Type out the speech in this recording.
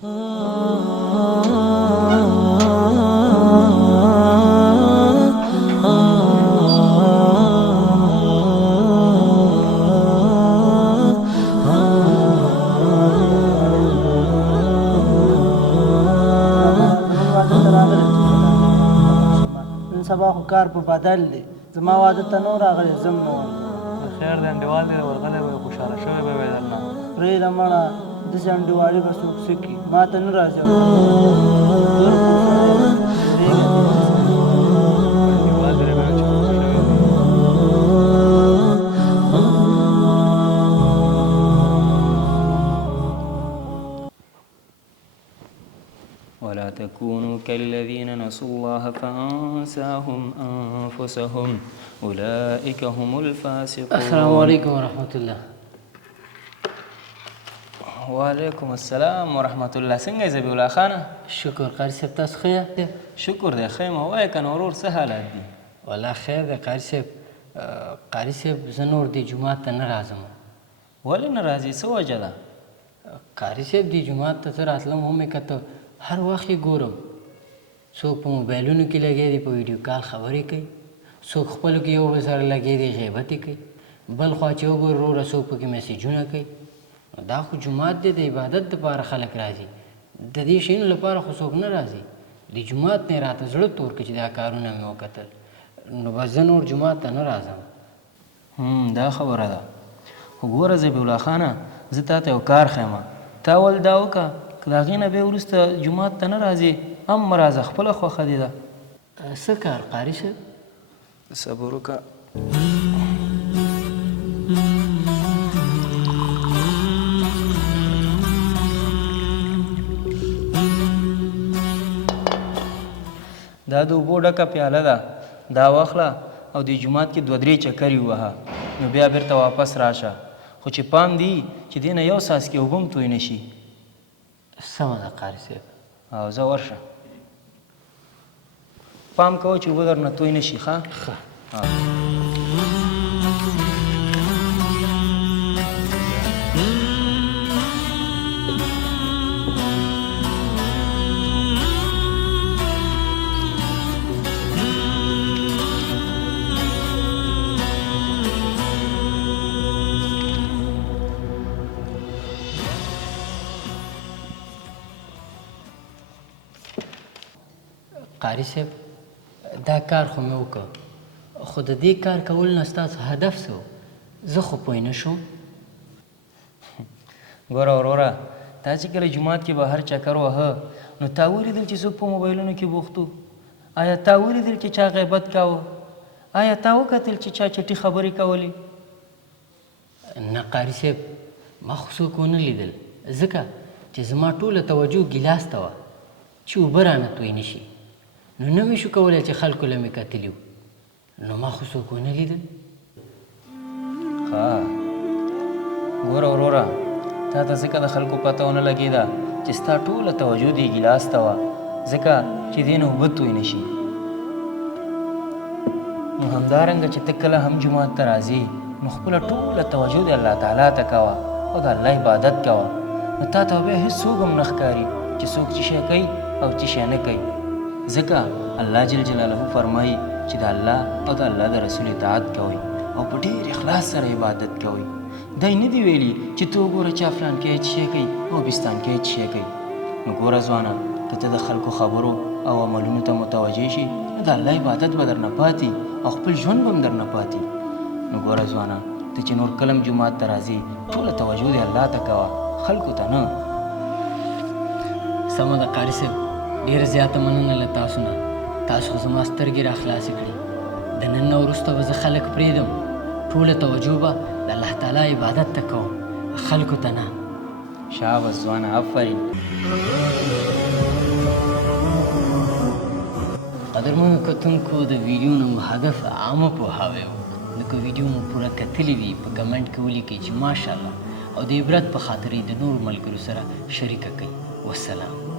نن سبا خو کار په بدل دی، زما واده ته نو راغلی، زه هم نه وم. خیر دی انډیوال دی ورغلی به خوشحاله شوی به وی درنه. پرېږده مړه، داسې انډیوالي به څوک څه کړي، ما ته نه راځي. انډیوال دی به چې خوشحاله شوی دی. ولا تكونوا كالذين نسوا الله فأنساهم أنفسهم أولئك هم الفاسقون. السلام علیکم ورحمۃ الله. وعلیکم السلام ورحمة الله. څنګه یې ذبیح الله خانه؟ شکر قاري صاحب، تاسو ښه یاست؟ شکر دی ښه یم. ووایه که نه ورور څه حالات دي؟ والله خیر دی قاري صاحب. قاري صاحب زه نور دې جومات ته نه راځم. ولې نه راځې؟ څه وجه ده؟ قاري صاحب دې جومات ته زه راتلم هم یې کته هر وخت یې ګورم، څوک په موبایلونو کې لګیا دي، په ویډیو کال خبرې کوي، څوک خپلو کې یو بل سره لګیا دي غیبت یې کوي، بل خوا چې وګورې وروره څوک پکې میسیجونه کوي. نو دا خو جومات دی، د عبادت دپاره خلک راځي، د دې شیانو لپاره خو څوک نه راځي. د جومات نه یې راته زړه تور کړي چې دا کارونه مې وکتل، نو بس زه نور جومات ته نه راځم. دا خبره ده. خو ګوره ذبیح الله خانه، زه تا ته یو کار ښیم، تا ول دا وکړه که د هغې نه بیا وروسته جومات ته نه راځې هم مه راځه، خپله خوښه دې ده. څه کار قاري صاحب؟ صبر وکړه. دا د اوبو ډکه پیاله ده، دا واخله او د جومات کې 2-3 چکرې ووهه، نو بیا بیرته واپس راشه. خو چې پام دی چې دې نه یو څاڅکې اوبه هم توی نه شي. سمه ده قاري صاحب. او زه ورشه. پام کوه چې اوبه درنه توی نه شي. ښه. قاري صاحب دا کار خو مې وکړ، خو د دې کار کول نه ستاسو هدف څه و؟ زه خو پوه نه شوم. ګوره وروره، تا چې کله جومات کې به هر چکر وهه نو تا ولیدل چې څوک په موبایلونو کې بوخت و؟ آیا تا ولیدل چې چا غیبت کاوه؟ آیا تا وکتل چې چا چټي خبرې کولې؟ نه قاري صاحب، ما خو څوک ونه لیدل، ځکه چې زما ټوله توجه ګیلاس ته وه چې اوبه رانه توی نه شي، نو نه مې شو کولی چې خلکو له مې کتلي وو، نو ما خو څوک ونه لیدل. ښه ګوره وروره، تا ته ځکه د خلکو پته ونه لګېده چې ستا ټوله توجه دې ګیلاس ته وه، ځکه چې دې نه اوبه توی نه شي. نو همدارنګه چې ته کله هم جومات ته راځې نو خپله ټوله توجه دې الله تعالی ته کوه او د الله عبادت کوه، نو تا ته بیا هېڅ څوک هم نه ښکاري چې څوک څه شی کوي او څه شی نه کوي، ځکه الله جل جلاله فرمایي چې د الله او د الله د رسول اطاعت کوئ او په ډېر اخلاص سره عبادت کوئ. دی نه دي ویلي چې ته وګوره چا فلان کې څه شی کوي او بستان کې څه شی کوي. نو ګوره ځوانه، که ته د خلکو خبرو او عملونو ته متوجه شي نو د الله عبادت به درنه پاتې او خپل ژوند به هم درنه پاتې. نو ګوره ځوانه، ته چې نور کله هم جومات ته راځې ټوله توجه دې الله ته کوه، خلکو ته نه. سمه ده قاري صاحب، ډېره زیاته مننه له تاسو نه، تاسو خو زما سترګې راخلاصې کړي. د نن نه وروسته به زه خلک پرېږدم، ټوله توجه به د الله تعالی عبادت ته کوم، خلکو ته نه. شاباس ځوانه، آفرین. قدرمنو کتونکو، د ویډیو نه مو هدف عامه پوهاوی و، نو که ویډیو مو پوره کتلې وي په کمنټ کې ولیکئ چې ماشاءالله، او د عبرت په خاطر یې د نورو ملګرو سره شریکه کړئ. والسلام.